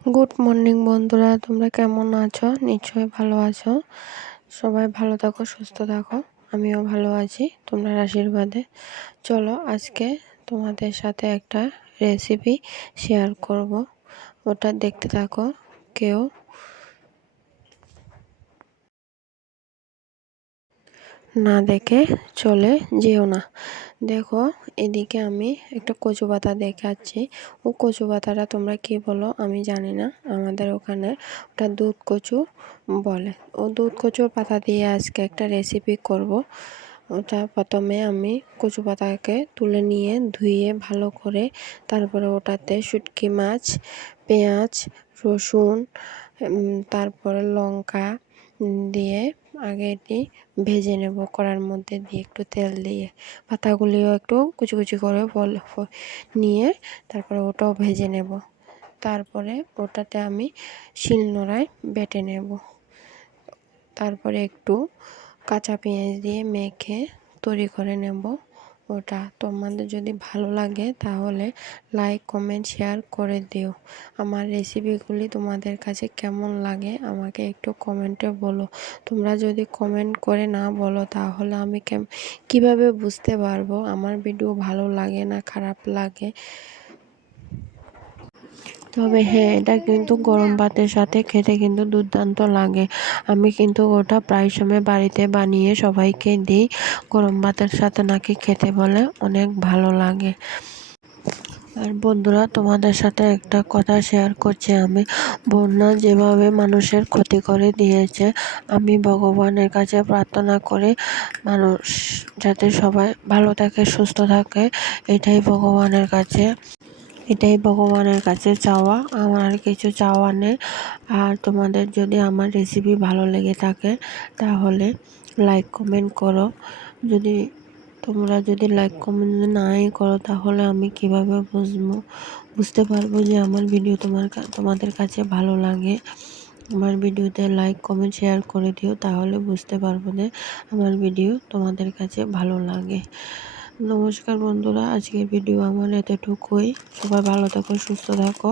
Good morning বন্ধুরা, তোমরা কেমন আছো? নিশ্চয়ই ভালো আছো। সবাই ভালো থাকো, সুস্থ থাকো। আমিও ভালো আছি তোমার আশীর্বাদে। চলো আজকে তোমাদের সাথে একটা রেসিপি শেয়ার করব, ওটা দেখতে থাকো। কেউ না দেখে চলে যেও না। দেখো, এদিকে আমি একটা কচু পাতা দেখাচ্ছি। ও কচু পাতাটা তোমরা কি বলো আমি জানি না, আমাদের ওখানে ওটা দুধ কচু বলে। ও দুধ কচুর পাতা দিয়ে আজকে একটা রেসিপি করব। ওটা প্রথমে আমি কচু পাতাকে তুলে নিয়ে ধুয়ে ভালো করে, তারপরে ওটাতে শুটকি মাছ, পেঁয়াজ, রসুন, তারপরে লঙ্কা দিয়ে আগে এটি ভেজে নেব কড়ার মধ্যে দিয়ে, একটু তেল দিয়ে। পাতাগুলিও একটু কুচি কুচি করে নিয়ে তারপরে ওটাও ভেজে নেব। তারপরে ওটাতে আমি শিলনোড়ায় বেটে নেব। তারপরে একটু কাঁচা পেঁয়াজ দিয়ে মেখে তৈরি করে নেব। ওটা তোমাদের যদি ভালো লাগে তাহলে লাইক, কমেন্ট, শেয়ার করে দিও। আমার রেসিপিগুলি তোমাদের কাছে কেমন লাগে আমাকে একটু কমেন্টে বলো। তোমরা যদি কমেন্ট করে না বলো তাহলে আমি কিভাবে বুঝতে পারবো আমার ভিডিও ভালো লাগে না খারাপ লাগে। তবে হ্যাঁ, এটা কিন্তু গরম ভাতের সাথে খেতে কিন্তু দুর্দান্ত লাগে। আমি কিন্তু ওটা প্রায় সময় বাড়িতে বানিয়ে সবাইকে দিই। গরম ভাতের সাথে নাকি খেতে বলে অনেক ভালো লাগে। আর বন্ধুরা, তোমাদের সাথে একটা কথা শেয়ার করছি। আমি বন্যা যেভাবে মানুষের ক্ষতি করে দিয়েছে, আমি ভগবানের কাছে প্রার্থনা করি মানুষ যাতে সবাই ভালো থাকে, সুস্থ থাকে। এটাই ভগবানের কাছে চাওয়া, আমার আর কিছু চাওয়া নেই। আর তোমাদের যদি আমার রেসিপি ভালো লেগে থাকে তাহলে লাইক কমেন্ট করো। তোমরা যদি লাইক কমেন্ট নাই করো তাহলে আমি কিভাবে বুঝতে পারবো যে আমার ভিডিও তোমাদের কাছে ভালো লাগে। আমার ভিডিওতে লাইক কমেন্ট শেয়ার করে দিও, তাহলে বুঝতে পারবো যে আমার ভিডিও তোমাদের কাছে ভালো লাগে। নমস্কার বন্ধুরা, আজকের ভিডিও আমার এতটুকুই। সবাই ভালো থাকো, সুস্থ থাকো।